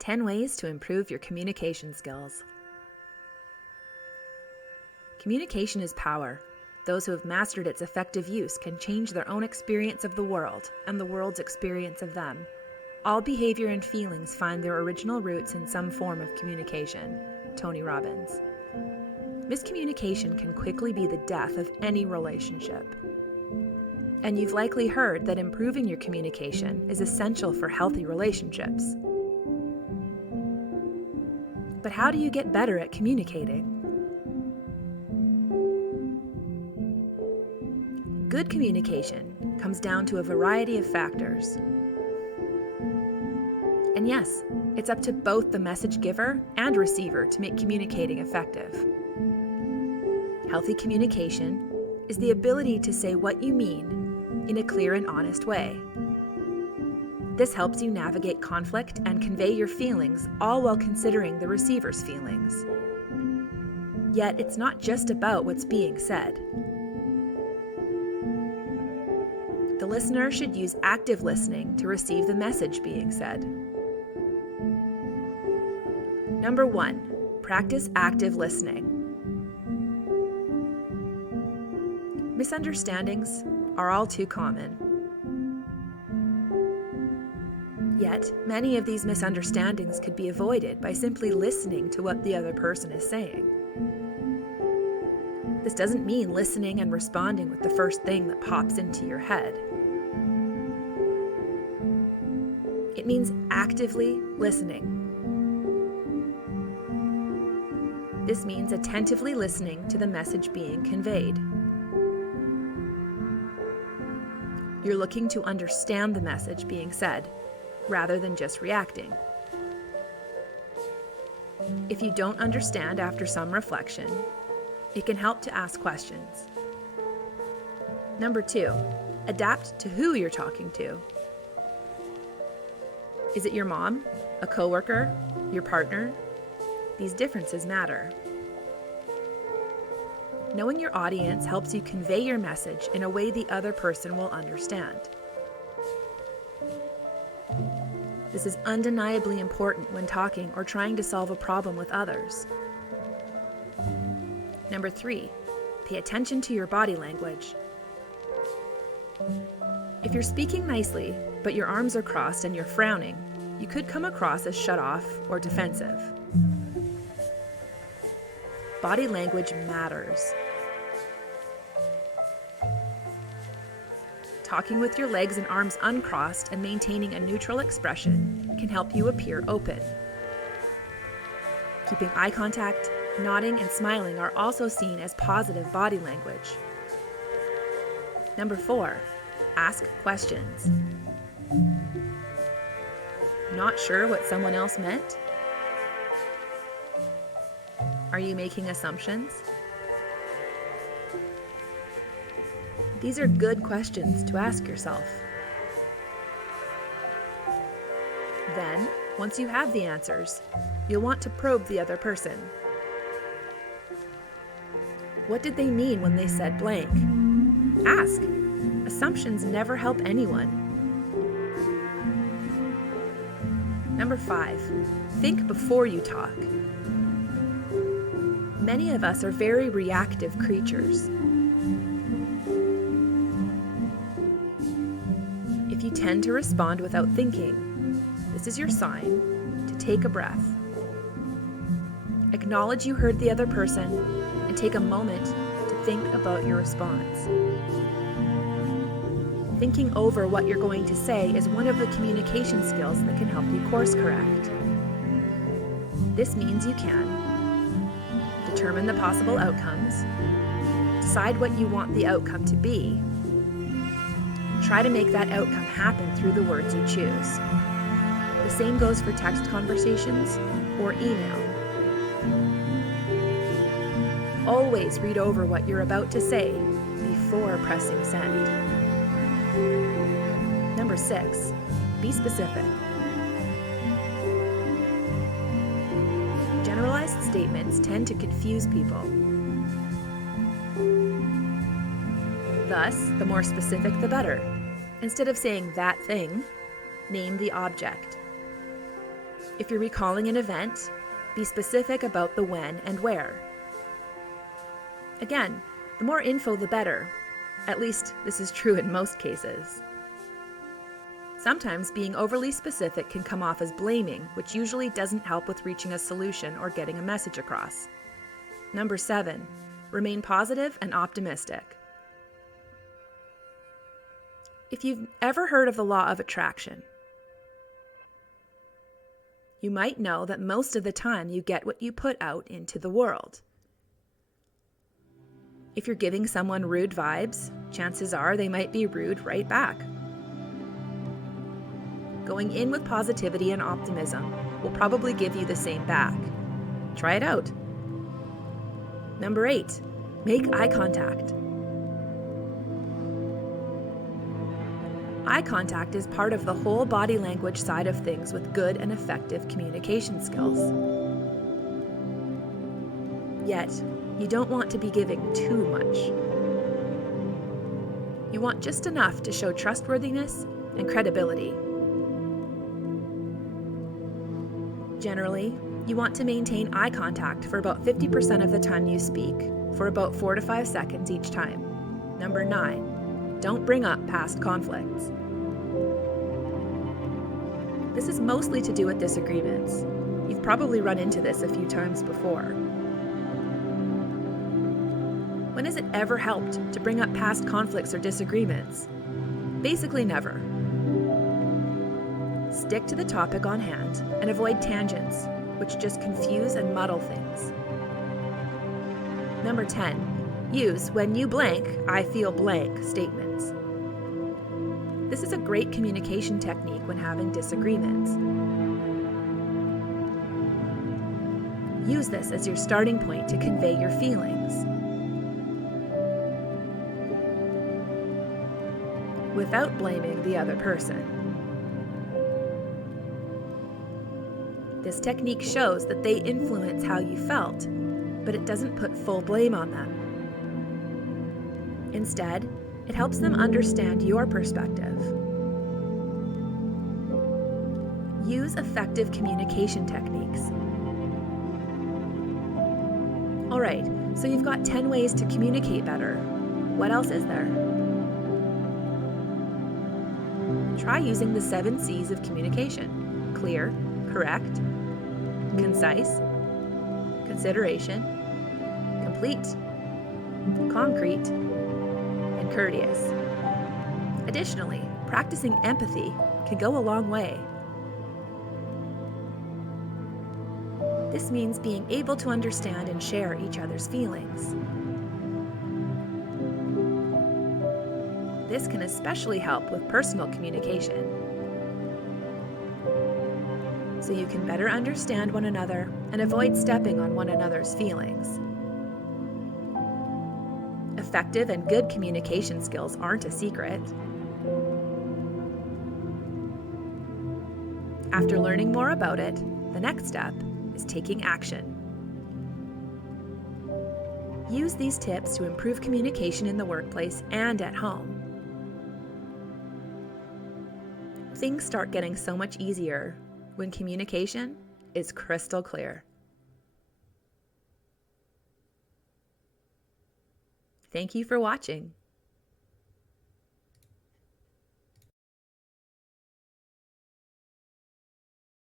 10 ways to improve your communication skills. Communication is power. Those who have mastered its effective use can change their own experience of the world and the world's experience of them. All behavior and feelings find their original roots in some form of communication. Tony Robbins. Miscommunication can quickly be the death of any relationship. And you've likely heard that improving your communication is essential for healthy relationships. But how do you get better at communicating? Good communication comes down to a variety of factors. And yes, it's up to both the message giver and receiver to make communicating effective. Healthy communication is the ability to say what you mean in a clear and honest way. This helps you navigate conflict and convey your feelings, all while considering the receiver's feelings. Yet it's not just about what's being said. The listener should use active listening to receive the message being said. Number 1, practice active listening. Misunderstandings are all too common. Yet, many of these misunderstandings could be avoided by simply listening to what the other person is saying. This doesn't mean listening and responding with the first thing that pops into your head. It means actively listening. This means attentively listening to the message being conveyed. You're looking to understand the message being said, rather than just reacting. If you don't understand after some reflection, it can help to ask questions. Number 2, adapt to who you're talking to. Is it your mom, a coworker, your partner? These differences matter. Knowing your audience helps you convey your message in a way the other person will understand. This is undeniably important when talking or trying to solve a problem with others. Number 3, pay attention to your body language. If you're speaking nicely, but your arms are crossed and you're frowning, you could come across as shut off or defensive. Body language matters. Talking with your legs and arms uncrossed and maintaining a neutral expression can help you appear open. Keeping eye contact, nodding, and smiling are also seen as positive body language. Number 4, ask questions. Not sure what someone else meant? Are you making assumptions? These are good questions to ask yourself. Then, once you have the answers, you'll want to probe the other person. What did they mean when they said blank? Ask. Assumptions never help anyone. Number 5, think before you talk. Many of us are very reactive creatures. If you tend to respond without thinking, this is your sign to take a breath. Acknowledge you heard the other person and take a moment to think about your response. Thinking over what you're going to say is one of the communication skills that can help you course correct. This means you can determine the possible outcomes, decide what you want the outcome to be, try to make that outcome happen through the words you choose. The same goes for text conversations or email. Always read over what you're about to say before pressing send. Number 6, be specific. Generalized statements tend to confuse people. Thus, the more specific the better. Instead of saying that thing, name the object. If you're recalling an event, be specific about the when and where. Again, the more info the better. At least this is true in most cases. Sometimes being overly specific can come off as blaming, which usually doesn't help with reaching a solution or getting a message across. Number 7, remain positive and optimistic. If you've ever heard of the law of attraction, you might know that most of the time you get what you put out into the world. If you're giving someone rude vibes, chances are they might be rude right back. Going in with positivity and optimism will probably give you the same back. Try it out. Number 8, make eye contact. Eye contact is part of the whole body language side of things with good and effective communication skills. Yet, you don't want to be giving too much. You want just enough to show trustworthiness and credibility. Generally, you want to maintain eye contact for about 50% of the time you speak, for about 4 to 5 seconds each time. Number 9, don't bring up past conflicts. This is mostly to do with disagreements. You've probably run into this a few times before. When has it ever helped to bring up past conflicts or disagreements? Basically never. Stick to the topic on hand and avoid tangents, which just confuse and muddle things. Number 10, use when you blank, I feel blank statements. This is a great communication technique when having disagreements. Use this as your starting point to convey your feelings. Without blaming the other person. This technique shows that they influence how you felt, but it doesn't put full blame on them. Instead, it helps them understand your perspective. Use effective communication techniques. All right, so you've got 10 ways to communicate better. What else is there? Try using the 7 C's of communication: clear, correct, concise, consideration, complete, concrete, and courteous. Additionally, practicing empathy can go a long way. This means being able to understand and share each other's feelings. This can especially help with personal communication, so you can better understand one another and avoid stepping on one another's feelings. Effective and good communication skills aren't a secret. After learning more about it, the next step is taking action. Use these tips to improve communication in the workplace and at home. Things start getting so much easier when communication is crystal clear. Thank you for watching.